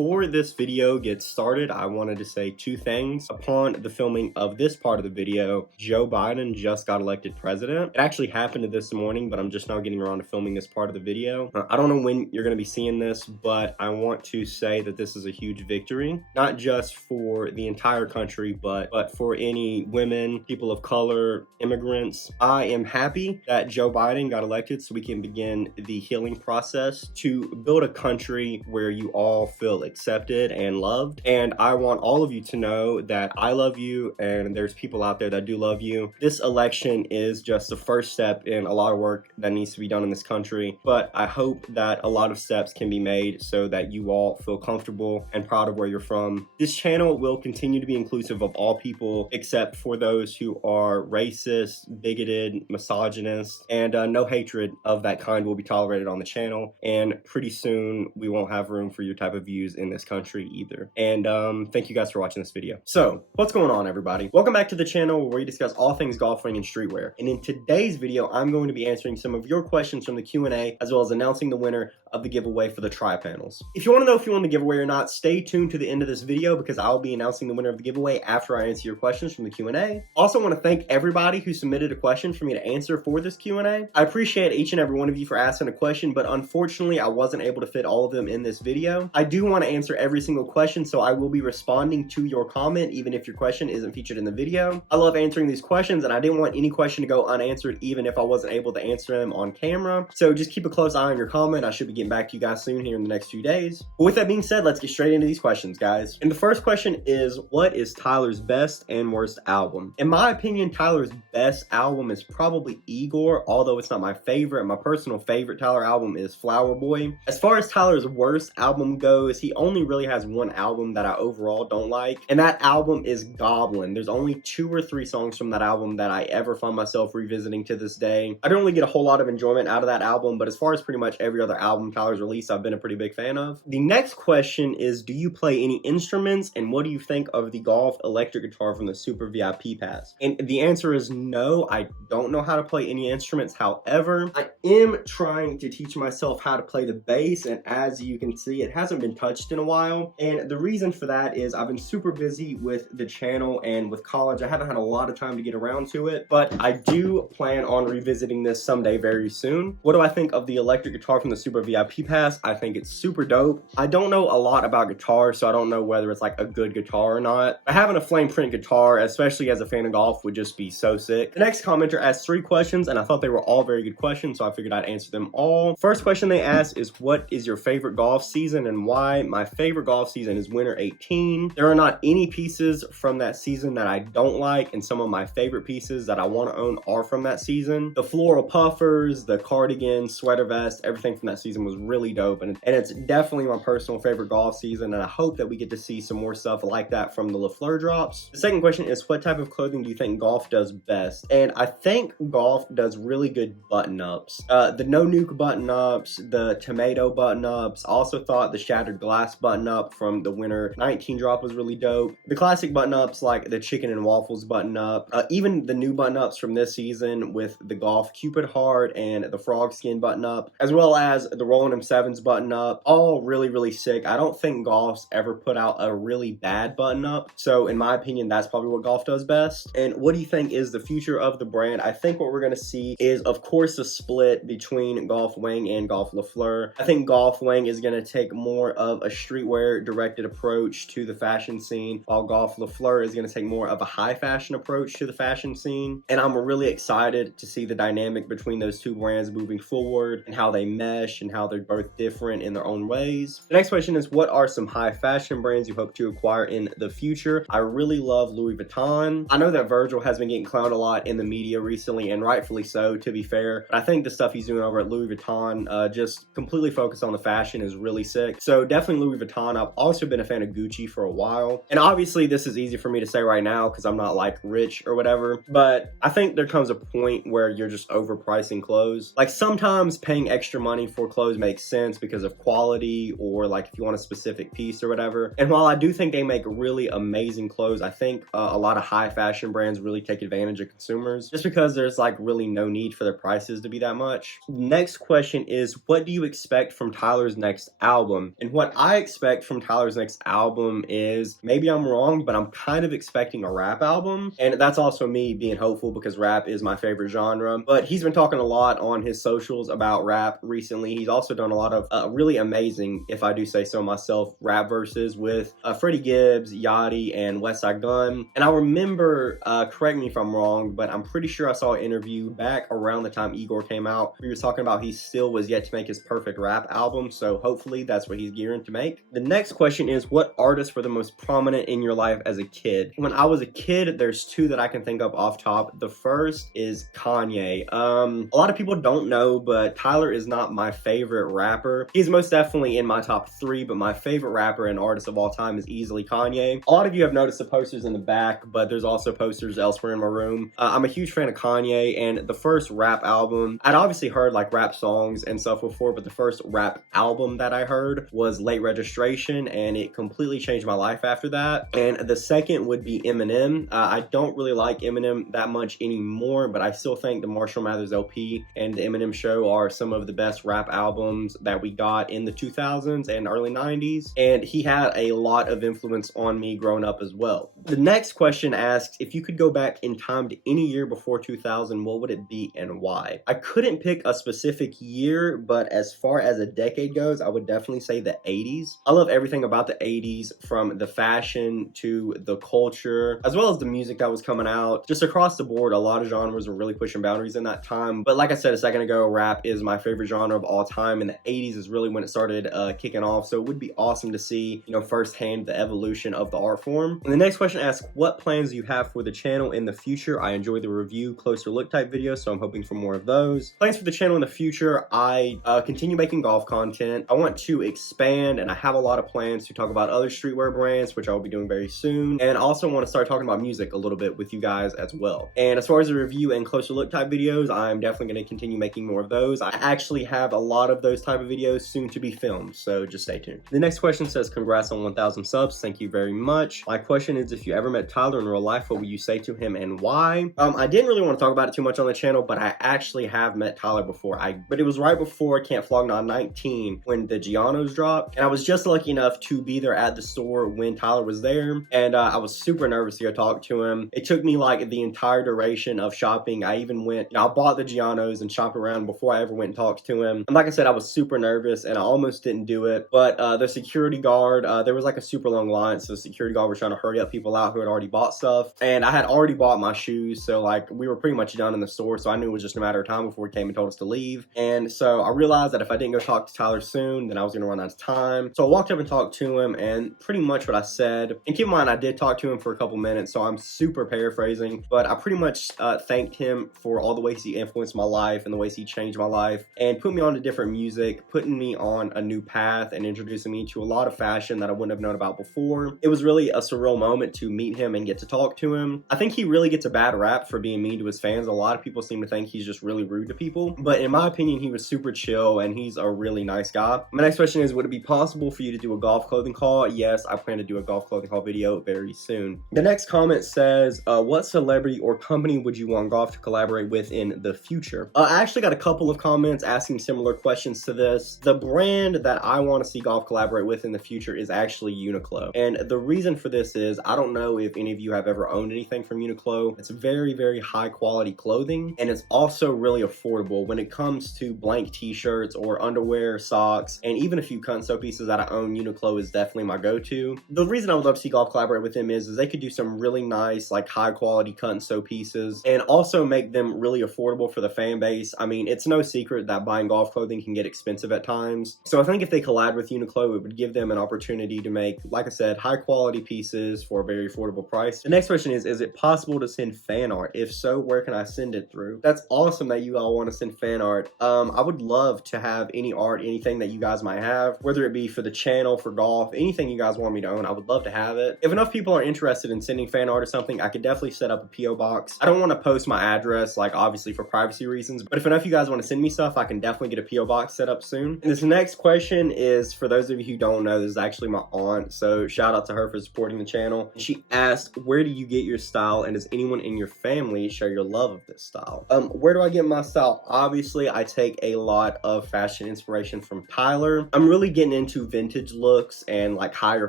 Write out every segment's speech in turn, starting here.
before this video gets started, I wanted to say two things. Upon the filming of this part of the video, Joe Biden just got elected president. It actually happened this morning, but I'm just now getting around to filming this part of the video. I don't know when you're going to be seeing this, but I want to say that this is a huge victory, not just for the entire country, but for any women, people of color, immigrants. I am happy that Joe Biden got elected so we can begin the healing process to build a country where you all feel accepted and loved. And I want all of you to know that I love you and there's people out there that do love you. This election is just the first step in a lot of work that needs to be done in this country, but I hope that a lot of steps can be made so that you all feel comfortable and proud of where you're from. This channel will continue to be inclusive of all people except for those who are racist, bigoted, misogynist, and no hatred of that kind will be tolerated on the channel. And pretty soon we won't have room for your type of views in this country either. And thank you guys for watching this video. So what's going on, everybody? Welcome back to the channel where we discuss all things golf, wang, and streetwear. And in today's video, I'm going to be answering some of your questions from the Q&A as well as announcing the winner of the giveaway for the tri-panels. If you want to know if you won the giveaway or not, stay tuned to the end of this video because I'll be announcing the winner of the giveaway after I answer your questions from the Q&A. Also want to thank everybody who submitted a question for me to answer for this Q&A. I appreciate each and every one of you for asking a question, but unfortunately I wasn't able to fit all of them in this video. I do want to answer every single question, so I will be responding to your comment even if your question isn't featured in the video. I love answering these questions and I didn't want any question to go unanswered even if I wasn't able to answer them on camera. So just keep a close eye on your comment. I should be getting back to you guys soon here in the next few days. But with that being said, let's get straight into these questions, guys. And the first question is, what is Tyler's best and worst album? In my opinion, Tyler's best album is probably Igor, although it's not my favorite. My personal favorite Tyler album is Flower Boy. As far as Tyler's worst album goes, he only really has one album that I overall don't like, and that album is Goblin. There's only 2 or 3 songs from that album that I ever find myself revisiting to this day. I don't really get a whole lot of enjoyment out of that album, but as far as pretty much every other album Tyler's released, I've been a pretty big fan of. The next question is, do you play any instruments, and what do you think of the Golf electric guitar from the Super VIP Pass? And the answer is no, I don't know how to play any instruments. However, I am trying to teach myself how to play the bass, and as you can see, it hasn't been touched in a while. And the reason for that is I've been super busy with the channel and with college. I haven't had a lot of time to get around to it, but I do plan on revisiting this someday very soon. What do I think of the electric guitar from the Super VIP Pass? I think it's super dope. I don't know a lot about guitar, so I don't know whether it's like a good guitar or not. But having a flame print guitar, especially as a fan of golf, would just be so sick. The next commenter asked 3 questions, and I thought they were all very good questions, so I figured I'd answer them all. First question they asked is, what is your favorite golf season and why? My favorite golf season is winter 18. There are not any pieces from that season that I don't like, and some of my favorite pieces that I want to own are from that season. The floral puffers, the cardigan, sweater vest, everything from that season was really dope, and it's definitely my personal favorite golf season, and I hope that we get to see some more stuff like that from the FLEUR drops. The second question is, what type of clothing do you think golf does best? And I think golf does really good button-ups. The no nuke button-ups, the tomato button-ups. I also thought the shattered glass button-up from the winter 19 drop was really dope. The classic button-ups like the chicken and waffles button-up, even the new button-ups from this season with the golf Cupid heart and the frog skin button-up, as well as the Rolling M7s button-up, all really sick. I don't think golf's ever put out a really bad button-up, so in my opinion, that's probably what golf does best. And what do you think is the future of the brand? I think what we're going to see is, of course, a split between Golf Wang and Golf FLEUR. I think Golf Wang is going to take more of a streetwear directed approach to the fashion scene, while Golf FLEUR is going to take more of a high fashion approach to the fashion scene. And I'm really excited to see the dynamic between those two brands moving forward and how they mesh and how they're both different in their own ways. The next question is, what are some high fashion brands you hope to acquire in the future? I really love Louis Vuitton. I know that Virgil has been getting clowned a lot in the media recently, and rightfully so, to be fair, but I think the stuff he's doing over at Louis Vuitton, just completely focused on the fashion, is really sick. So definitely Louis Vuitton. I've also been a fan of Gucci for a while, and obviously this is easy for me to say right now because I'm not like rich or whatever, but I think there comes a point where you're just overpricing clothes. Like sometimes paying extra money for clothes makes sense because of quality or like if you want a specific piece or whatever. And while I do think they make really amazing clothes, I think a lot of high fashion brands really take advantage of consumers just because there's like really no need for their prices to be that much. Next question is, what do you expect from Tyler's next album? And what I I expect from Tyler's next album is, maybe I'm wrong, but I'm kind of expecting a rap album. And that's also me being hopeful because rap is my favorite genre. But he's been talking a lot on his socials about rap recently. He's also done a lot of really amazing, if I do say so myself, rap verses with Freddie Gibbs, Yachty, and Westside Gunn. And I remember, correct me if I'm wrong, but I'm pretty sure I saw an interview back around the time Igor came out. He was talking about he still was yet to make his perfect rap album. So hopefully that's what he's gearing to make. The next question is, what artists were the most prominent in your life as a kid? When I was a kid, there's two that I can think of off top. The first is Kanye. A lot of people don't know, but Tyler is not my favorite rapper. He's most definitely in my top 3, but my favorite rapper and artist of all time is easily Kanye. A lot of you have noticed the posters in the back, but there's also posters elsewhere in my room. I'm a huge fan of Kanye, and the first rap album, I'd obviously heard like rap songs and stuff before, but the first rap album that I heard was Late Registration, and it completely changed my life after that. And the second would be Eminem. I don't really like Eminem that much anymore, but I still think the Marshall Mathers LP and the Eminem Show are some of the best rap albums that we got in the 2000s and early 90s, and he had a lot of influence on me growing up as well. The next question asks, if you could go back in time to any year before 2000, what would it be and why? I couldn't pick a specific year, but as far as a decade goes, I would definitely say the 80s. I love everything about the 80s, from the fashion to the culture, as well as the music that was coming out. Just across the board, a lot of genres were really pushing boundaries in that time. But like I said a second ago, rap is my favorite genre of all time, and the 80s is really when it started kicking off. So it would be awesome to see, firsthand the evolution of the art form. And the next question asks, what plans do you have for the channel in the future? I enjoy the review, closer look type videos, so I'm hoping for more of those. Plans for the channel in the future, I continue making golf content. I want to expand, and I have a lot of plans to talk about other streetwear brands, which I will be doing very soon. And I also want to start talking about music a little bit with you guys as well. And as far as the review and closer look type videos, I'm definitely going to continue making more of those. I actually have a lot of those type of videos soon to be filmed, so just stay tuned. The next question says, congrats on 1,000 subs. Thank you very much. My question is, if you ever met Tyler in real life, what would you say to him and why? I didn't really want to talk about it too much on the channel, but I actually have met Tyler before. But it was right before Can't Flog Not 19 when the Giannos dropped, and I was just lucky enough to be there at the store when Tyler was there, and I was super nervous to go talk to him. It took me like the entire duration of shopping. I even went, I bought the Giannos and shopped around before I ever went and talked to him. And like I said, I was super nervous and I almost didn't do it, but the security guard, there was like a super long line, so the security guard was trying to hurry up people out who had already bought stuff, and I had already bought my shoes, so like we were pretty much done in the store, so I knew it was just a matter of time before he came and told us to leave. And so I realized that if I didn't go talk to Tyler soon, then I was going to run out of time. So I walked up and talked to him, and pretty much what I said, and keep in mind I did talk to him for a couple minutes, so I'm super paraphrasing, but I pretty much thanked him for all the ways he influenced my life and the ways he changed my life and put me on to different music, putting me on a new path and introducing me to a lot of fashion that I wouldn't have known about before. It was really a surreal moment to meet him and get to talk to him. I think he really gets a bad rap for being mean to his fans. A lot of people seem to think he's just really rude to people, but in my opinion, he was super chill and he's a really nice guy. My next question is, would it be possible for you to do a golf clothing haul? Yes, I plan to do a golf clothing haul video very soon. The next comment says, what celebrity or company would you want golf to collaborate with in the future? I actually got a couple of comments asking similar questions to this. The brand that I want to see golf collaborate with in the future is actually Uniqlo. And the reason for this is, I don't know if any of you have ever owned anything from Uniqlo. It's very, very high quality clothing, and it's also really affordable when it comes to blank t-shirts or underwear, socks, and even a few cut and sew pieces that I own. Uniqlo is definitely my go-to. The reason I would love to see golf collaborate with them is they could do some really nice, like high quality cut and sew pieces and also make them really affordable for the fan base. I mean, it's no secret that buying golf clothing can get expensive at times. So I think if they collab with Uniqlo, it would give them an opportunity to make, like I said, high quality pieces for a very affordable price. The next question is it possible to send fan art? If so, where can I send it through? That's awesome that you all want to send fan art. I would love to have any art, anything that you guys might have, whether it be for the channel, for golf, anything you guys want me to own, I would love to have it. If enough people are interested in sending fan art or something, I could definitely set up a P.O. box. I don't want to post my address, like obviously for privacy reasons, but if enough of you guys want to send me stuff, I can definitely get a P.O. box set up soon. And this next question is, for those of you who don't know, this is actually my aunt, so shout out to her for supporting the channel. She she asked, where do you get your style, and does anyone in your family share your love of this style? Where do I get my style? Obviously, I take a lot of fashion inspiration from Tyler. I'm really getting into vintage looks and like higher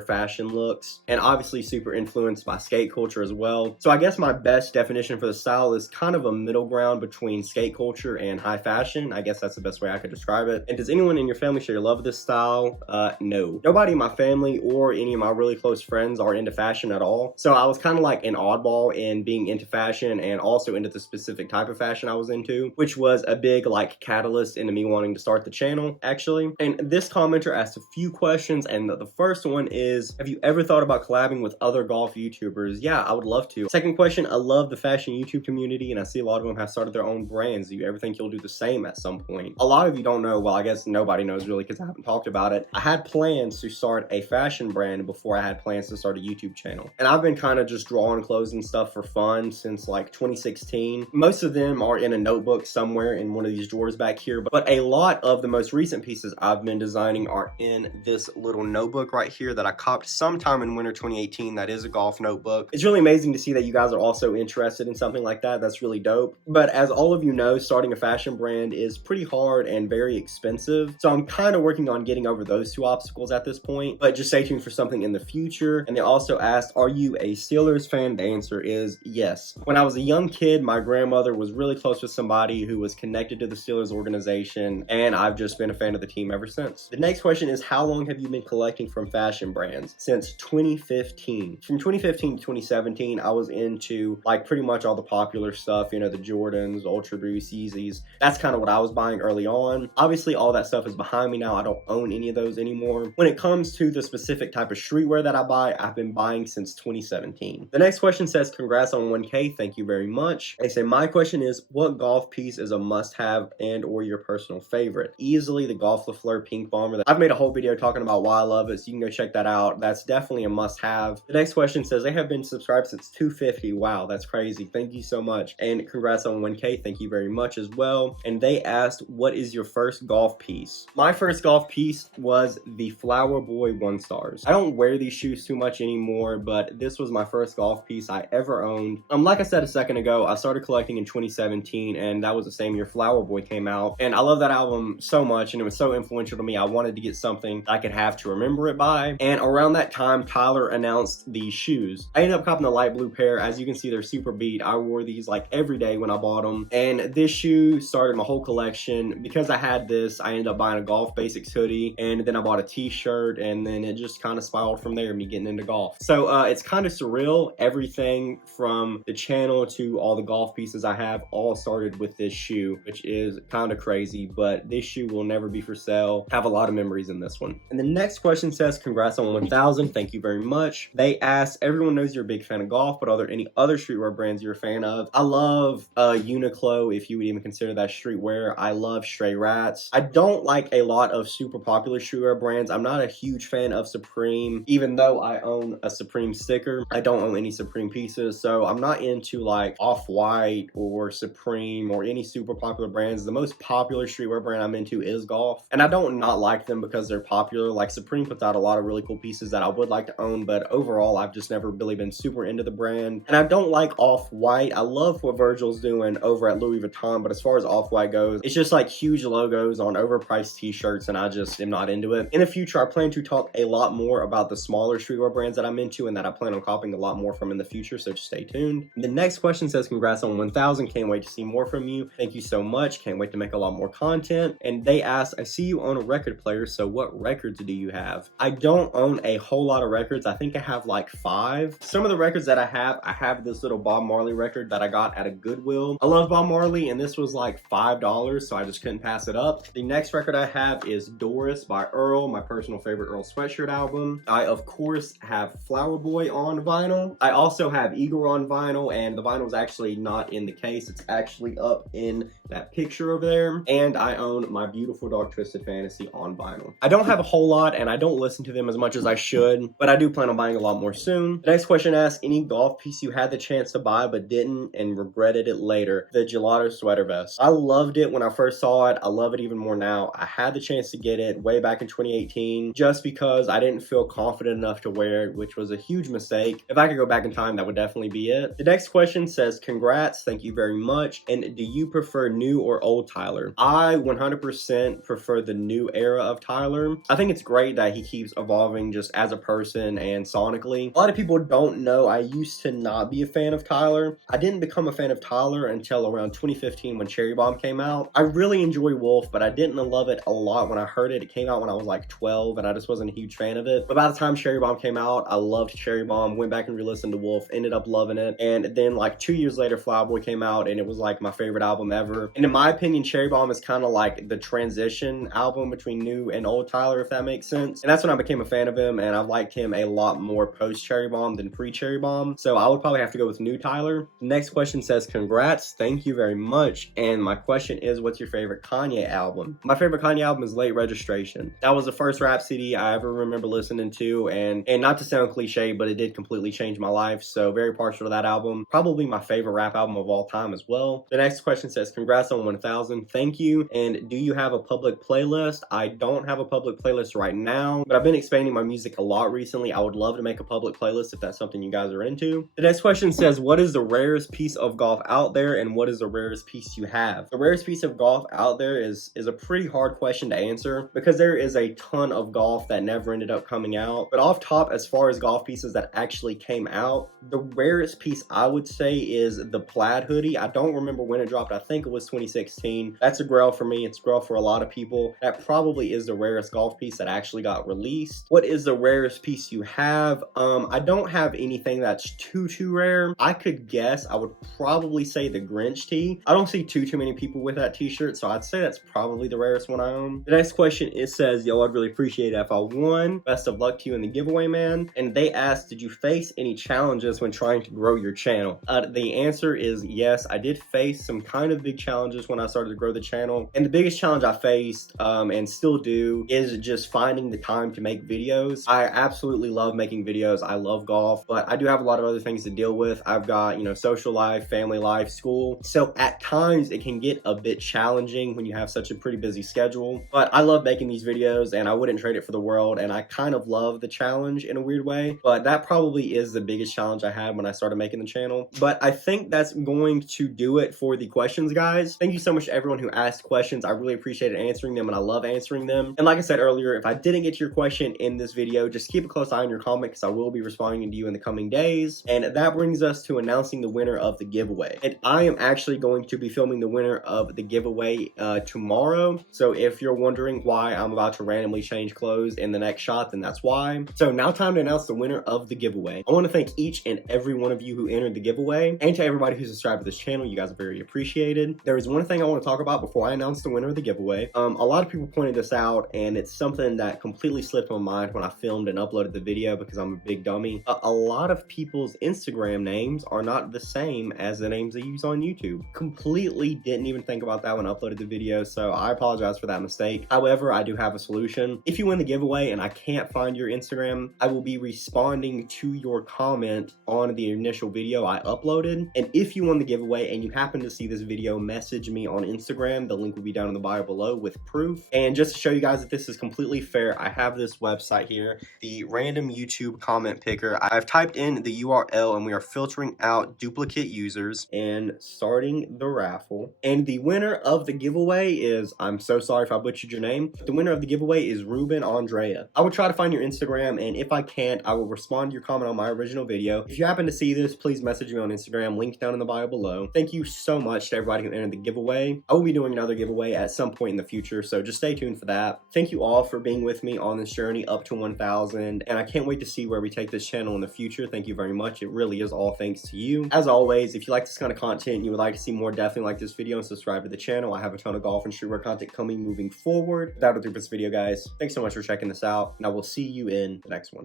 fashion looks, and obviously super influenced by skate culture as well. So I guess my best definition for the style is kind of a middle ground between skate culture and high fashion. I guess that's the best way I could describe it. And does anyone in your family share your love of this style? No. Nobody in my family or any of my really close friends are into fashion at all. So I was kind of like an oddball in being into fashion and also into the specific type of fashion I was into, which was a big like catalyst into me wanting to start the channel actually. And this commenter asked a few questions, and the first one is, have you ever thought about collabing with other golf YouTubers? Yeah, I would love to. Second question, I love the fashion YouTube community and I see a lot of them have started their own brands. Do you ever think you'll do the same at some point? A lot of you don't know, well, I guess nobody knows really because I haven't talked about it. I had plans to start a fashion brand before I had plans to start a YouTube channel. And I've been kind of just drawing clothes and stuff for fun since like 2016. Most of them are in a notebook somewhere in one of these drawers back here, but a lot of the most recent pieces I've been designing are in this little notebook right here that I copped sometime in winter 2018. That is a golf notebook. It's really amazing to see that you guys are also interested in something like that. That's really dope. But as all of you know, starting a fashion brand is pretty hard and very expensive. So I'm kind of working on getting over those two obstacles at this point, but just stay tuned for something in the future. And they also asked, are you a Steelers fan? The answer is yes. When I was a young kid, my grandmother was really close with somebody who was connected to the Steelers organization, and I've just been a fan of the team ever since. The next question is, how long have you been collecting from fashion brands? Since 2015. From 2015 to 2017, I was into like pretty much all the popular stuff, you know, the Jordans, Ultra Boost, Yeezys. That's kind of what I was buying early on. Obviously, all that stuff is behind me now. I don't own any of those anymore. When it comes to the specific type of streetwear that I buy, I've been buying since 2017. The next question says, congrats on 1K. Thank you very much. They say, my question is, what golf piece is a must-have and or your personal favorite? Easily the Golf FLEUR Pink Bomber. I've made a whole video talking about why I love it, so you can go check that out. That's definitely a must-have. The next question says, they have been subscribed since 250. Wow, that's crazy. Thank you so much. And congrats on 1K. Thank you very much as well. And they asked, what is your first golf piece? My first golf piece was the Flower Boy 1 Stars. I don't wear these shoes too much anymore, but this was my first golf piece I ever owned. Like I said a second ago, I started collecting in 2017, and that was the same year Flower Boy came out. And I love that album so much, and it was so influential to me. I wanted to get something I could have to remember it by. And around that time, Tyler announced these shoes. I ended up copping the light blue pair. As you can see, they're super beat. I wore these like every day when I bought them. And this shoe started my whole collection. Because I had this, I ended up buying a Golf Basics hoodie, and then I bought a t-shirt, and then it just kind of spiraled from there, me getting into golf. So it's kind of surreal. Everything from the channel to all the golf pieces I have all started with this shoe, which is kind of crazy, but this shoe will never be for sale. Have a lot of memories in this one. And the next question says, congrats on 1,000. Thank you very much. They asked, everyone knows you're a big fan of golf, but are there any other streetwear brands you're a fan of? I love Uniqlo, if you would even consider that streetwear. I love Stray Rats. I don't like a lot of super popular streetwear brands. I'm not a huge fan of Supreme, even though I own a Supreme sticker. I don't own any Supreme pieces, so I'm not into like Off-White or Supreme or any super popular brands. The most popular streetwear brand I'm into is Golf, and I don't not like them because they're popular. Like Supreme puts out a lot of really cool pieces that I would like to own, but overall I've just never really been super into the brand. And I don't like Off-White. I love what Virgil's doing over at Louis Vuitton, but as far as Off-White goes, it's just like huge logos on overpriced t-shirts, and I just am not into it. In the future, I plan to talk a lot more about the smaller streetwear brands that I'm into and that I plan on copying a lot more from in the future, so just stay tuned. The next question says, congrats on 1,000. Can't wait to see more from you. Thank you so much. Can't wait to make a lot more content. And they asked, I see you own a record player, so what records do you have? I don't own a whole lot of records. I think I have like 5. Some of the records that I have this little Bob Marley record that I got at a Goodwill. I love Bob Marley, and this was like $5, so I just couldn't pass it up. The next record I have is Doris by Earl, my personal favorite Earl Sweatshirt album. I, of course, have Flower Boy on vinyl. I also have Eagle on vinyl, and the vinyl is actually not in the case. It's actually up in that picture over there. And I own My Beautiful Dark Twisted Fantasy on vinyl. I don't have a whole lot, and I don't listen to them as much as I should, but I do plan on buying a lot more soon. The next question asks, any golf piece you had the chance to buy but didn't and regretted it later? The Gelato sweater vest. I loved it when I first saw it. I love it even more now. I had the chance to get it way back in 2018 just because I didn't feel confident enough to wear it, which was a huge huge mistake. If I could go back in time, that would definitely be it. The next question says, congrats, thank you very much. And do you prefer new or old Tyler? I 100% prefer the new era of Tyler. I think it's great that he keeps evolving just as a person and sonically. A lot of people don't know I used to not be a fan of Tyler. I didn't become a fan of Tyler until around 2015 when Cherry Bomb came out. I really enjoy Wolf, but I didn't love it a lot when I heard it. It came out when I was like 12 and I just wasn't a huge fan of it. But by the time Cherry Bomb came out, I loved Cherry Bomb, went back and re-listened to Wolf, ended up loving it. And then like 2 years later, Flyboy came out and it was like my favorite album ever. And in my opinion, Cherry Bomb is kind of like the transition album between new and old Tyler, if that makes sense. And that's when I became a fan of him, and I've liked him a lot more post Cherry Bomb than pre Cherry Bomb. So I would probably have to go with new Tyler. The next question says, congrats, thank you very much. And my question is, what's your favorite Kanye album? My favorite Kanye album is Late Registration. That was the first rap CD I ever remember listening to, and not to sound cliche, but it did completely change my life. So very partial to that album. Probably my favorite rap album of all time as well. The next question says, congrats on 1,000. Thank you. And do you have a public playlist? I don't have a public playlist right now, but I've been expanding my music a lot recently. I would love to make a public playlist if that's something you guys are into. The next question says, what is the rarest piece of golf out there, and what is the rarest piece you have? The rarest piece of golf out there is a pretty hard question to answer because there is a ton of golf that never ended up coming out. But off top, as far as golf pieces that actually came out, the rarest piece I would say is the plaid hoodie. I don't remember when it dropped. I think it was 2016. That's a grail for me. It's a grail for a lot of people. That probably is the rarest golf piece that actually got released. What is the rarest piece you have? I don't have anything that's too rare. I could guess. I would probably say the Grinch tee. I don't see too many people with that t-shirt, so I'd say that's probably the rarest one I own. The next question, it says, yo, I'd really appreciate it if I won. Best of luck to you in the giveaway, man. And they asked, did you face any challenges when trying to grow your channel? The answer is yes. I did face some kind of big challenges when I started to grow the channel. And the biggest challenge I faced, and still do, is just finding the time to make videos. I absolutely love making videos. I love golf, but I do have a lot of other things to deal with. I've got, social life, family life, school. So at times it can get a bit challenging when you have such a pretty busy schedule. But I love making these videos and I wouldn't trade it for the world. And I kind of love the challenge in a weird way. But that probably is the biggest challenge I had when I started making the channel. But I think that's going to do it for the questions, guys. Thank you so much to everyone who asked questions. I really appreciated answering them and I love answering them. And like I said earlier, if I didn't get to your question in this video, just keep a close eye on your comment because I will be responding to you in the coming days. And that brings us to announcing the winner of the giveaway. And I am actually going to be filming the winner of the giveaway tomorrow. So if you're wondering why I'm about to randomly change clothes in the next shot, then that's why. So now time to announce the winner of the giveaway. I want to thank each and every one of you who entered the giveaway, and to everybody who subscribed to this channel. You guys are very appreciated. There is one thing I want to talk about before I announce the winner of the giveaway. A lot of people pointed this out, and it's something that completely slipped my mind when I filmed and uploaded the video because I'm a big dummy. A lot of people's Instagram names are not the same as the names they use on YouTube. Completely didn't even think about that when I uploaded the video, so I apologize for that mistake. However, I do have a solution. If you win the giveaway and I can't find your Instagram, I will be responding to your comment on the initial video I uploaded. And if you won the giveaway and you happen to see this video, message me on Instagram. The link will be down in the bio below with proof. And just to show you guys that this is completely fair, I have this website here, the random YouTube comment picker. I've typed in the URL and we are filtering out duplicate users and starting the raffle. And the winner of the giveaway is, I'm so sorry if I butchered your name, but the winner of the giveaway is Ruben Andrea. I will try to find your Instagram, and if I can't, I will respond to your comment on my original video. If you happen to see this, please message me on Instagram, link down in the bio below. Thank you so much to everybody who entered the giveaway. I will be doing another giveaway at some point in the future, so just stay tuned for that. Thank you all for being with me on this journey up to 1,000, and I can't wait to see where we take this channel in the future. Thank you very much. It really is all thanks to you. As always, if you like this kind of content and you would like to see more, definitely like this video and subscribe to the channel. I have a ton of golf and streetwear content coming moving forward. That'll do for this video, guys. Thanks so much for checking this out, and I will see you in the next one.